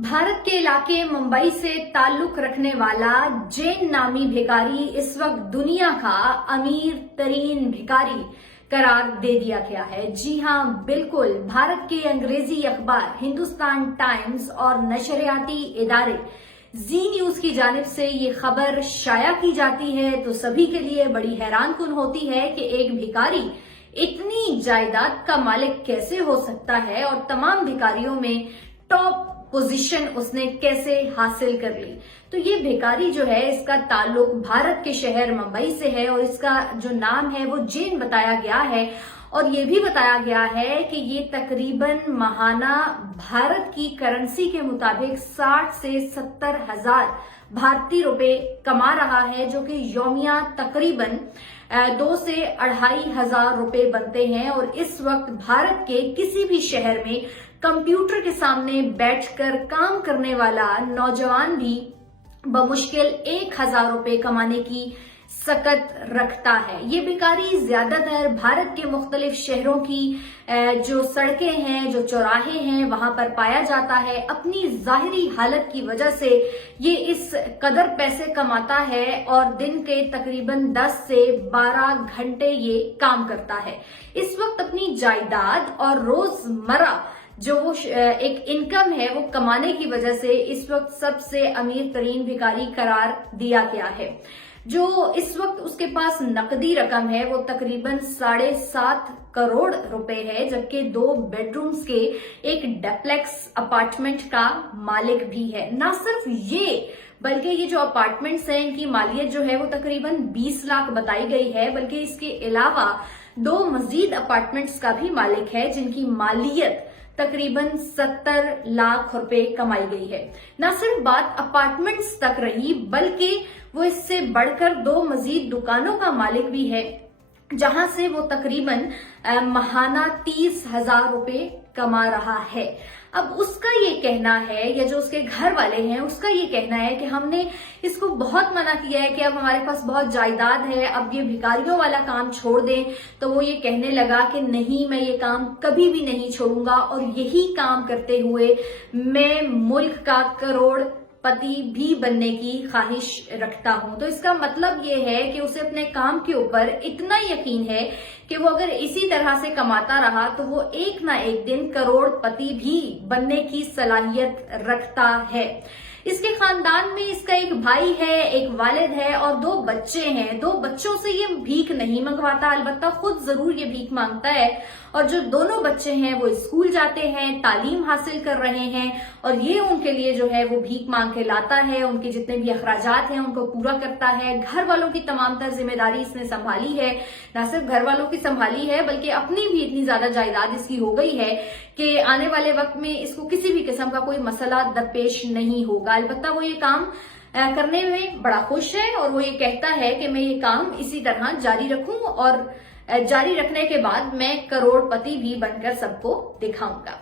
भारत के इलाके मुंबई से ताल्लुक रखने वाला जैन नामी भिखारी इस वक्त दुनिया का अमीर तरीन भिखारी करार दे दिया गया है। जी हां, बिल्कुल। भारत के अंग्रेजी अखबार हिंदुस्तान टाइम्स और नशरियाती इदारे जी न्यूज की जानिब से ये खबर शाया की जाती है तो सभी के लिए बड़ी हैरानकुन होती है कि एक भिखारी इतनी जायदाद का मालिक कैसे हो सकता है और तमाम भिखारियों में टॉप पोजीशन उसने कैसे हासिल कर ली। तो ये भिखारी जो है इसका ताल्लुक भारत के शहर मुंबई से है और इसका जो नाम है वो जैन बताया गया है और ये भी बताया गया है कि ये तकरीबन माहाना भारत की करेंसी के मुताबिक 60 से 70 हजार भारतीय रुपए कमा रहा है, जो कि यौमिया तकरीबन 2 से 2.5 हजार रुपए बनते हैं। और इस वक्त भारत के किसी भी शहर में कंप्यूटर के सामने बैठकर काम करने वाला नौजवान भी बमुश्किल 1,000 रुपए कमाने की सकत रखता है। ये भिखारी ज्यादातर भारत के मुख्तलिफ शहरों की जो सड़कें हैं, जो चौराहे हैं, वहां पर पाया जाता है। अपनी जाहिरी हालत की वजह से ये इस कदर पैसे कमाता है और दिन के तकरीबन 10 से 12 घंटे ये काम करता है। इस वक्त अपनी जायदाद और रोजमर्रा जो वो एक इनकम है वो कमाने की वजह से इस वक्त सबसे अमीर तरीन भिखारी करार दिया गया है। जो इस वक्त उसके पास नकदी रकम है वो तकरीबन 7.5 करोड़ रुपए है, जबकि 2 बेडरूम्स के एक डुप्लेक्स अपार्टमेंट का मालिक भी है। न सिर्फ ये बल्कि ये जो अपार्टमेंट्स हैं इनकी मालियत जो है वो तकरीबन 20 लाख बताई गई है, बल्कि इसके अलावा 2 मजीद अपार्टमेंट्स का भी मालिक है जिनकी मालियत तकरीबन 70 लाख रुपए कमाई गई है। न सिर्फ बात अपार्टमेंट्स तक रही बल्कि वो इससे बढ़कर 2 मजीद दुकानों का मालिक भी है, जहां से वो तकरीबन माहाना 30,000 रुपए कमा रहा है। अब उसका ये कहना है, या जो उसके घर वाले हैं उसका ये कहना है कि हमने इसको बहुत मना किया है कि अब हमारे पास बहुत जायदाद है, अब ये भिखारियों वाला काम छोड़ दें। तो वो ये कहने लगा कि नहीं, मैं ये काम कभी भी नहीं छोड़ूंगा और यही काम करते हुए मैं मुल्क का करोड़पति भी बनने की ख्वाहिश रखता हूं। तो इसका मतलब ये है कि उसे अपने काम के ऊपर इतना यकीन है कि वो अगर इसी तरह से कमाता रहा तो वो एक ना एक दिन करोड़पति भी बनने की सलाहियत रखता है। इसके खानदान में इसका एक भाई है, एक वालिद है और 2 बच्चे हैं। 2 बच्चों से ये भीख नहीं मंगवाता, अलबत्ता खुद जरूर ये भीख मांगता है। और जो दोनों बच्चे हैं वो स्कूल जाते हैं, तालीम हासिल कर रहे हैं और ये उनके लिए जो है वो भीख मांग के लाता है। उनके जितने भी अखराजात हैं उनको पूरा करता है। घर वालों की तमाम तर जिम्मेदारी इसने संभाली है। न सिर्फ घर वालों की संभाली है बल्कि अपनी भी इतनी ज्यादा जायदाद इसकी हो गई है कि आने वाले वक्त में इसको किसी भी किस्म का कोई मसला दरपेश नहीं होगा। अलबत्ता वो ये काम करने में बड़ा खुश है और वो ये कहता है कि मैं ये काम इसी तरह जारी रखूं और जारी रखने के बाद मैं करोड़पति भी बनकर सबको दिखाऊंगा।